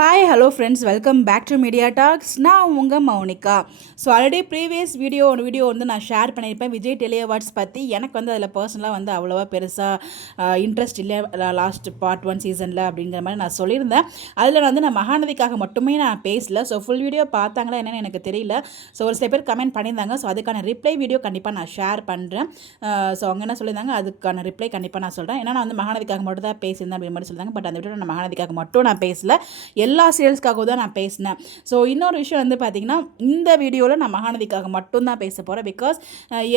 Hi hello friends, welcome back to media talks. நான் உங்கள் Mounika. So already previous video வந்து நான் ஷேர் பண்ணியிருப்பேன் விஜய் டெலி அவார்ட்ஸ் பற்றி. எனக்கு வந்து அதில் பர்சனலாக வந்து அவ்வளோவா பெருசாக இன்ட்ரெஸ்ட் இல்லை லாஸ்ட் பார்ட் 1 சீசனில் அப்படிங்கிற மாதிரி நான் சொல்லியிருந்தேன். அதில் வந்து நான் மகாநதிக்காக மட்டுமே நான் பேசல. ஸோ ஃபுல் வீடியோ பார்த்தாங்களா என்னென்னு எனக்கு தெரியல. ஸோ ஒரு சில பேர் கமெண்ட் பண்ணியிருந்தாங்க. ஸோ அதுக்கான ரிப்ளை வீடியோ கண்டிப்பாக நான் ஷேர் பண்ணுறேன். ஸோ அவங்க என்ன சொல்லியிருந்தாங்க, அதுக்கான ரிப்ளை கண்டிப்பாக நான் சொல்கிறேன். ஏன்னா நான் வந்து மகாநதிக்காக மட்டும் தான் பேசியிருந்தேன் அப்படிங்கிற மாதிரி சொல்லியிருந்தாங்க. பட் அந்த வீடியோ நான் மகாநதிக்காக மட்டும் நான் பேசல, எல்லா சீரியல்ஸ்க்காக தான் நான் பேசினேன். ஸோ இன்னொரு விஷயம் வந்து பார்த்திங்கன்னா, இந்த வீடியோவில் நான் மகாநதிக்காக மட்டும்தான் பேச போகிறேன். பிகாஸ்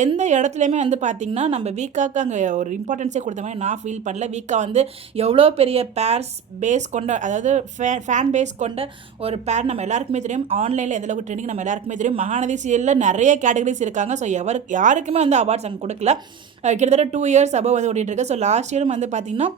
எந்த இடத்துலையுமே வந்து பார்த்திங்கன்னா நம்ம வீக்காவுக்கு அங்கே ஒரு இம்பார்ட்டன்ஸே கொடுத்த மாதிரி நான் ஃபீல் பண்ணல. வீக்கா வந்து எவ்வளோ பெரிய பேஸ் கொண்ட, அதாவது ஃபேன் பேஸ் கொண்ட ஒரு பேர் நம்ம எல்லாருக்குமே தெரியும். ஆன்லைனில் எந்தளவுக்கு ட்ரெண்டிங் நம்ம எல்லாருக்குமே தெரியும். மகாநதி சீரியலில் நிறைய கேட்டகரிஸ் இருக்காங்க. ஸோ யாருக்குமே வந்து அவார்ட்ஸ் அங்கே கொடுக்கல. கிட்டத்தட்ட 2 இயர்ஸ் அபவ் வந்து ஓடிட்டுருக்கு. ஸோ லாஸ்ட் இயரும் வந்து பார்த்திங்கன்னா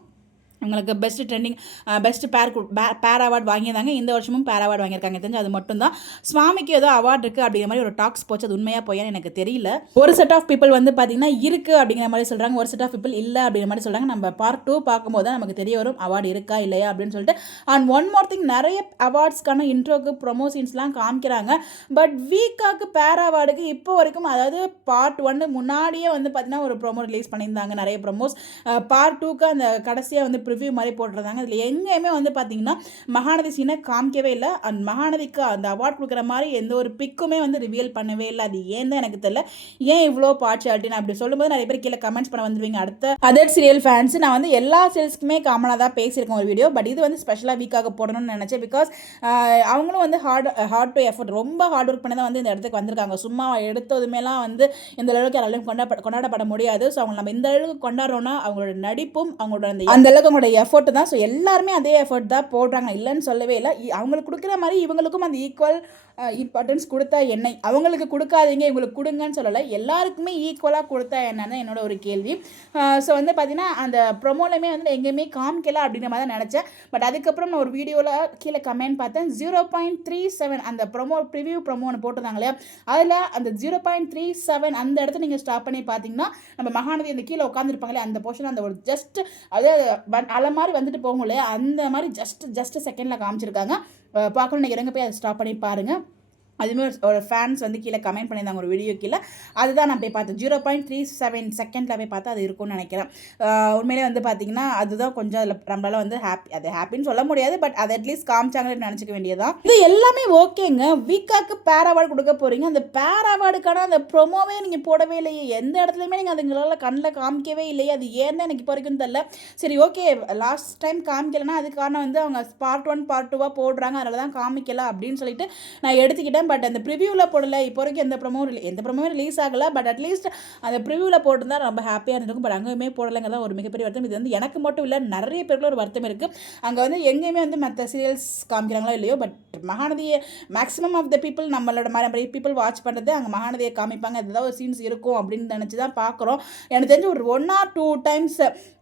உங்களுக்கு பெஸ்ட் ட்ரெண்டிங் பெஸ்ட் பேர் அவார்டு வாங்கியிருந்தாங்க. இந்த வருஷமும் பேர் அவார்டு வாங்கியிருக்காங்க. தெரிஞ்சு அது மட்டும் தான். சுவாமிக்கு ஏதோ அவார்டு இருக்குது அப்படிங்கிற மாதிரி ஒரு டாக்ஸ் போச்சு. அது உண்மையாக போயான்னு எனக்கு தெரியல. ஒரு செட் ஆஃப் பீப்புள் வந்து பார்த்திங்கன்னா இருக்குது அப்படிங்கிற மாதிரி சொல்கிறாங்க, ஒரு செட் ஆஃப் பீப்புள் இல்லை அப்படிங்கிற மாதிரி சொல்கிறாங்க. நம்ம பார்ட் 2 பார்க்கும்போது தான் நமக்கு தெரிய வரும் அவார்டு இருக்கா இல்லையா அப்படின்னு சொல்லிட்டு. அண்ட் ஒன் மோர் திங், நிறைய அவார்ட்ஸ்க்கான இன்ட்ரோக்கு ப்ரொமோஷன்ஸ்லாம் காமிக்கிறாங்க. பட் வீக்காக்கு பேர் அவார்டுக்கு இப்போ வரைக்கும், அதாவது பார்ட் 1 முன்னாடியே வந்து பார்த்திங்கன்னா ஒரு ப்ரொமோ ரிலீஸ் பண்ணியிருந்தாங்க, நிறைய ப்ரொமோஸ். பார்ட் 2க்கு அந்த கடைசியாக வந்து ப்ரிவ்யூ மாதிரி போட்டிருந்தாங்க. அதில் எங்கேயுமே வந்து பார்த்தீங்கன்னா மகாநதி சீனை காமிக்கவே இல்லை. அண்ட் மகாநதிக்கு அந்த அவார்ட் கொடுக்குற மாதிரி எந்த ஒரு பிக்குமே வந்து ரிவீல் பண்ணவே இல்லை. அது ஏன் தான் எனக்கு தெரியல. ஏன் இவ்வளோ பார்ஷியாலிட்டி? நான் அப்படி சொல்லும்போது நிறைய பேர் கீழே கமெண்ட்ஸ் பண்ண வந்துருவீங்க. அடுத்த அதர் சீரியல் ஃபேன்ஸ், நான் வந்து எல்லா சீரியல்ஸ்க்குமே காமனாக தான் பேசியிருக்கேன் ஒரு வீடியோ. பட் இது வந்து ஸ்பெஷலாக வீக்காக போடணும்னு நினச்சேன். பிகாஸ் அவங்களும் வந்து ஹார்ட் டு எஃபர்ட், ரொம்ப ஹார்ட் ஒர்க் பண்ணி தான் வந்து இந்த இடத்துக்கு வந்திருக்காங்க. சும்மா எடுத்ததுமேலாம் வந்து இந்த அளவுக்கு யாராலையும் கொண்டாடப்பட முடியாது. ஸோ அவங்க நம்ம இந்த அளவுக்கு கொண்டாடுறோன்னா அவங்களோட நடிப்பும் அவங்களோட அந்த அளவுக்கு அவங்களோட எஃபர்ட் தான். ஸோ எல்லாருமே அதே எஃபர்ட் தான் போடுறாங்க, இல்லைன்னு சொல்லவே இல்லை. அவங்களுக்கு கொடுக்குற மாதிரி இவங்களுக்கும் அந்த ஈக்குவல் இம்பார்ட்டன்ஸ் கொடுத்தா என்ன? அவங்களுக்கு கொடுக்காதீங்க இவங்களுக்கு கொடுங்கன்னு சொல்லலை, எல்லாருக்குமே ஈக்குவலாக கொடுத்தா என்னன்னு என்னோட ஒரு கேள்வி. ஸோ வந்து பார்த்தீங்கன்னா அந்த ப்ரொமோலையுமே வந்து எங்கேயுமே காமிக்கல அப்படின்ற மாதிரி தான் நினச்சேன். பட் அதுக்கப்புறம் நான் ஒரு வீடியோவில் கீழே கமெண்ட் பார்த்தேன். 0.37 அந்த ப்ரிவ்யூ ப்ரொமோன்னு போட்டிருந்தாங்க இல்லையா, அதில் அந்த 0.37 அந்த இடத்த நீங்கள் ஸ்டாப் பண்ணி பார்த்தீங்கன்னா நம்ம மகாநதி அந்த கீழே உட்காந்துருப்பாங்களே அந்த போர்ஷன், அந்த ஒரு ஜஸ்ட் அதாவது அலை மாதிரி வந்துட்டு போகும் இல்லையா, அந்த மாதிரி ஜஸ்ட் செகண்டில் காமிச்சிருக்காங்க. பார்க்கணும், நீங்கள் இறங்க போய் அதை ஸ்டாப் பண்ணி பாருங்கள். அதுவுமே ஒரு ஃபேன்ஸ் வந்து கீழே கமெண்ட் பண்ணியிருந்தாங்க ஒரு வீடியோ கீழே. அதுதான் நான் போய் பார்த்தேன். 0.37 செகண்டில் போய் பார்த்தா அது இருக்கும்னு நினைக்கிறேன். உண்மையிலே வந்து பார்த்திங்கன்னா அதுதான் கொஞ்சம் அதில் நம்மளால வந்து அது ஹாப்பின்னு சொல்ல முடியாது. பட் அதை அட்லீஸ்ட் காமிச்சாங்கன்னு நினச்சிக்க வேண்டியதான். இது எல்லாமே ஓகேங்க. வீக்காக்கு பேர் அவார்டு கொடுக்க போகிறீங்க. அந்த பேர் அவார்டுக்கான அந்த ப்ரொமோவே நீங்கள் போடவே இல்லையே, எந்த இடத்துலையுமே நீங்கள் அதுங்களால் கண்ணில் காமிக்கவே இல்லையே. அது ஏன் தான் எனக்கு இப்போ வரைக்கும் தெரியல. சரி, ஓகே, லாஸ்ட் டைம் காமிக்கலைன்னா அதுக்கான வந்து அவங்க பார்ட் 1 பார்ட் 2 போடுறாங்க, அதனால தான் காமிக்கல அப்படின்னு சொல்லிட்டு நான் எடுத்துக்கிட்டேன். பட் அந்த ப்ரிவியூவில் போடலை. இப்போ வரைக்கும் எந்த ப்ரொமோவும் ரிலீஸ் ஆகலை. பட் அட்லீஸ்ட் அந்த ப்ரிவியூவில் போட்டுருந்தா ரொம்ப ஹாப்பியாக இருந்திருக்கும். பட் அங்கேயுமே போடலைங்கிறதா ஒரு மிகப்பெரிய வருத்தம். இது வந்து எனக்கு மட்டும் இல்லை, நிறைய பேருக்குள்ள ஒரு வருத்தம் இருக்குது. அங்கே வந்து எங்கேயுமே வந்து மற்ற சீரியல்ஸ் காமிக்கிறாங்களோ இல்லையோ, பட் மகாநதியை மேக்ஸிமம் ஆஃப் த பீப்புள் நம்மளோட மாதிரி பீப்புள் வாட்ச் பண்ணுறது அங்கே மகாநதியை காமிப்பாங்க. ஏதாவது ஒரு சீன்ஸ் இருக்கும் அப்படின்னு நினச்சி தான் பார்க்குறோம். எனக்கு தெரிஞ்சு ஒரு 1 or 2 டைம்ஸ்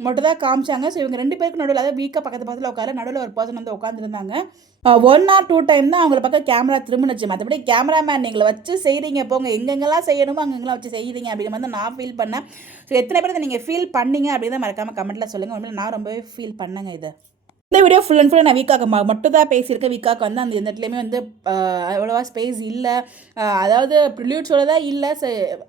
மட்டும் தான் காமிச்சாங்க. ஸோ இவங்க 2 பேருக்கு நடுவில், அதாவது வீக்காக பக்கத்தில் உட்கார, நடுவில் ஒரு பர்சன் வந்து உட்காந்துருந்தாங்க. 1 or 2 டைம் தான் அவங்கள பக்கம் கேமரா திரும்பினுச்சு. மற்றபடி கேமராமேன் நீங்களை வச்சு செய்கிறீங்க, போங்க எங்கெங்கெல்லாம் செய்யணுமோ அங்கெங்கெல்லாம் வச்சு செய்கிறீங்க அப்படின்னு வந்து நான் ஃபீல் பண்ணேன். ஸோ எத்தனை பேர் இதை நீங்கள் ஃபீல் பண்ணீங்க அப்படின்னு தான் மறக்காமல் கமெண்ட்டில் சொல்லுங்கள். உண்மையில நான் ரொம்பவே ஃபீல் பண்ணேங்க இதை. இந்த வீடியோ ஃபுல் அண்ட் ஃபுல்லாக நான் வீக்காக மட்டும் தான் பேசியிருக்கேன். வீக்காக வந்து அந்த எந்த இடத்துலையுமே வந்து அவ்வளோவா ஸ்பேஸ் இல்லை. அதாவது ப்ரில்யூட் ஷோவில் தான் இல்லை.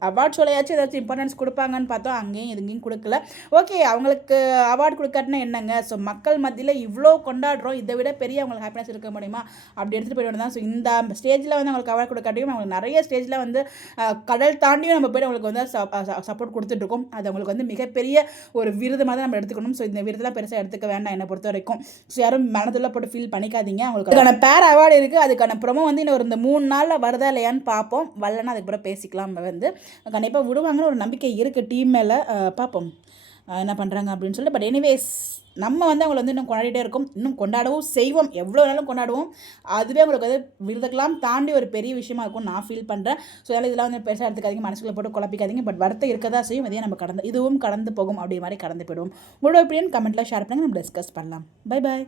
அவார்ட் ஷோலையாச்சும் ஏதாச்சும் இம்பார்ட்டன்ஸ் கொடுப்பாங்கன்னு பார்த்தோம், அங்கேயும் எதுங்கேயும் கொடுக்கல. ஓகே, அவங்களுக்கு அவார்டு கொடுக்காட்டினா என்னங்க? ஸோ மக்கள் மத்தியில் இவ்வளோ கொண்டாடுறோம், இதை விட பெரிய அவங்களுக்கு ஹாப்பினஸ் இருக்க முடியுமா? அப்படி எடுத்துகிட்டு போய்ட்டு தான். ஸோ இந்த ஸ்டேஜில் வந்து அவங்களுக்கு அவார்டு கொடுக்காட்டியும் அவங்களுக்கு நிறைய ஸ்டேஜில் வந்து கடல் தாண்டியும் நம்ம போய்ட்டு அவங்களுக்கு வந்து சப்போர்ட் கொடுத்துட்ருக்கோம். அது அவங்களுக்கு வந்து மிகப்பெரிய ஒரு விருது மாதிரி நம்ம எடுத்துக்கணும். ஸோ இந்த விருதுலாம் பெருசாக எடுத்துக்க வேண்டாம் என்னை பொறுத்த வரைக்கும். ஸோ யாரும் மனதில் போட்டு ஃபீல் பண்ணிக்காதீங்க. அவங்களுக்கு அதுக்கான பேர் அவார்டு இருக்குது. அதுக்கான ப்ரொமோ வந்து இன்னும் இந்த 3 நாளில் வருதா இல்லையான்னு பார்ப்போம். வரலன்னா அதுக்கப்புறம் பேசிக்கலாம். நம்ம வந்து கண்டிப்பாக விடுவாங்கன்னு ஒரு நம்பிக்கை இருக்குது டீம் மேலே. பார்ப்போம் என்ன பண்ணுறாங்க அப்படின்னு சொல்லிட்டு. பட் எனிவேஸ், நம்ம வந்து அவங்களை வந்து இன்னும் கொண்டாடிட்டே இருக்கோம், இன்னும் கொண்டாடவும் செய்வோம், எவ்வளோ நாளும் கொண்டாடுவோம். அதுவே அவங்களுக்கு வந்து விருதுக்கெல்லாம் தாண்டி ஒரு பெரிய விஷயமா இருக்கும் நான் ஃபீல் பண்ணுறேன். ஸோ அதனால் இதெல்லாம் வந்து பெருசாக எடுத்துக்காதீங்க, மனசுக்குள்ளே போட்டு குழப்பிக்காதீங்க. பட் வருத்தம் இருக்கதா செய்யும், இதையும் நம்ம இதுவும் கடந்து போகும் அப்படி மாதிரி கடந்து போயிடுவோம். உங்களோட ஒப்பீனியன் கமெண்ட்டில் ஷேர் பண்ணுங்கள், நம்ம டிஸ்கஸ் பண்ணலாம். Bye bye.